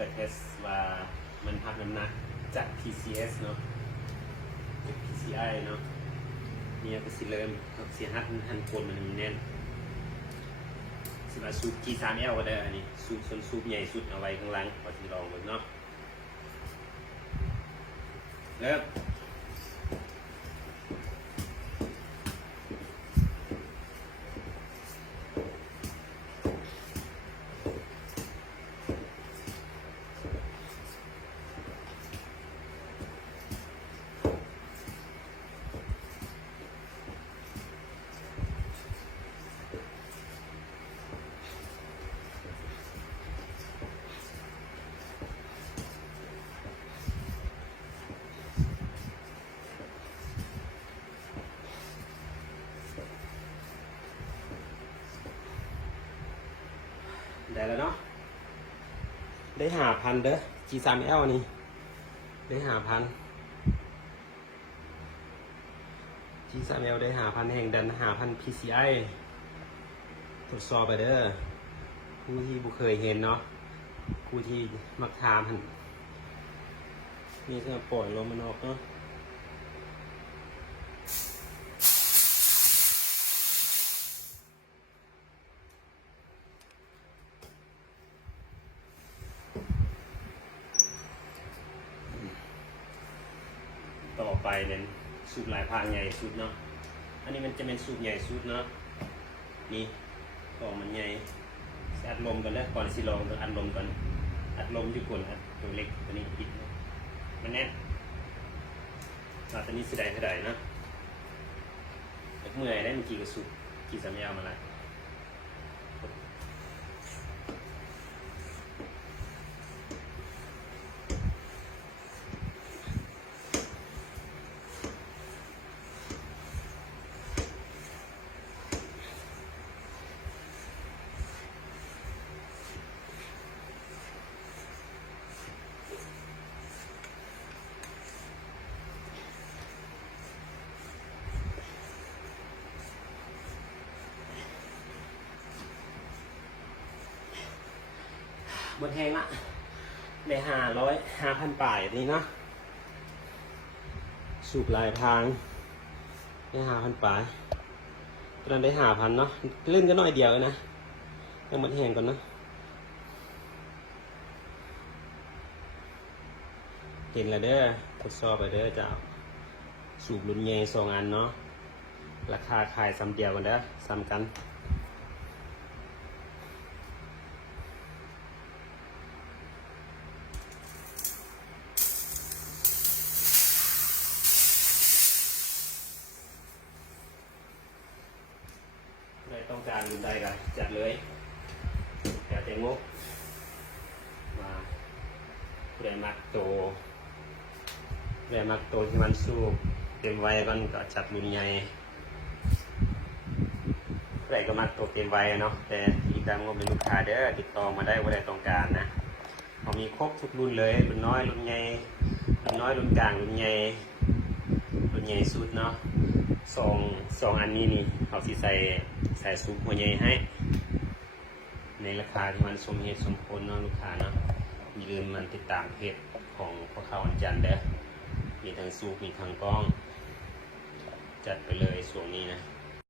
พื่อเทสว่ามันพักน้ำหนักจาก TCS เนาะจาก PCI เนาะเนี่ยก็สิเริ่มเสียหัดหันโคนมันมีแน่นสิมาซูป G3L ก็ได้อันนี้ซูปส่วนซูปใหญ่สุดเอาไว้ข้างล่างพอที่ลองเลยเนาะเริ่มได้แล้วเนาะได้5,000เด้อ G3L นี่ได้5,000 G3L ได้5,000แห่งดัน5,000 PCI ทดสอบไปเด้อผู้ที่บุเคยเห็นเนาะผู้ที่มักถามนี่จะปล่อยลมมันออกเนาะต่อไปเนี่ยสูบหลายพางใหญ่สุดเนาะอันนี้มันจะเป็นสูบใหญ่สุดเนาะนี่ต่อมันใหญ่อัดลมกันนะก่อนสิลองต้องอัดลมก่อนอัดลมอยู่ก่อนอัดตัวเล็กตัวนี้ปิดมันแน่นตัวนี้เสียดายเท่าไหร่นะเมื่อยได้เมื่อกี้ก็สูบกี่สัญญามาแล้วหมดแห้งละได้5,000 ป่ายนี่เนาะสูบลายทางได้5,000 ป่ายตอนนั้นได้5,000เนาะเล่นก็น้อยเดียวนะยังหมดแห้งก่อนนะเห็นแล้วเด้อทดสอบไปเด้อเจ้าสูบรุ่นใหญ่2 อันเนาะราคาขายซ้ำเดียวกันเด้อซ้ำกันได้ต้องการรุ่นใดกันจัดเลยแต่งบมาผู้ใดมักโตที่มันสู้เต็มวัยกันก็จัดรุ่นใหญ่ผู้ใดก็มักโตเต็มวัยเนาะแต่ที่ตามงบเป็นลูกค้าเด้อติดต่อมาได้ผู้ใดต้องการนะเขามีครบทุกรุ่นเลยรุ่นน้อยรุ่นใหญ่รุ่นน้อยรุ่นกลางรุ่นใหญ่สุดเนาะสองอันนี้นี่เขาสิใส่ซุปหัวใหญ่ให้ในราคาที่มันสมเหตุสมผลเนาะลูกค้าเนาะอย่าลืมมันติดตามเพจของพวกเขาวันจันทร์เด้อมีทั้งซุปมีทั้งกล้องจัดไปเลยส่วนนี้นะ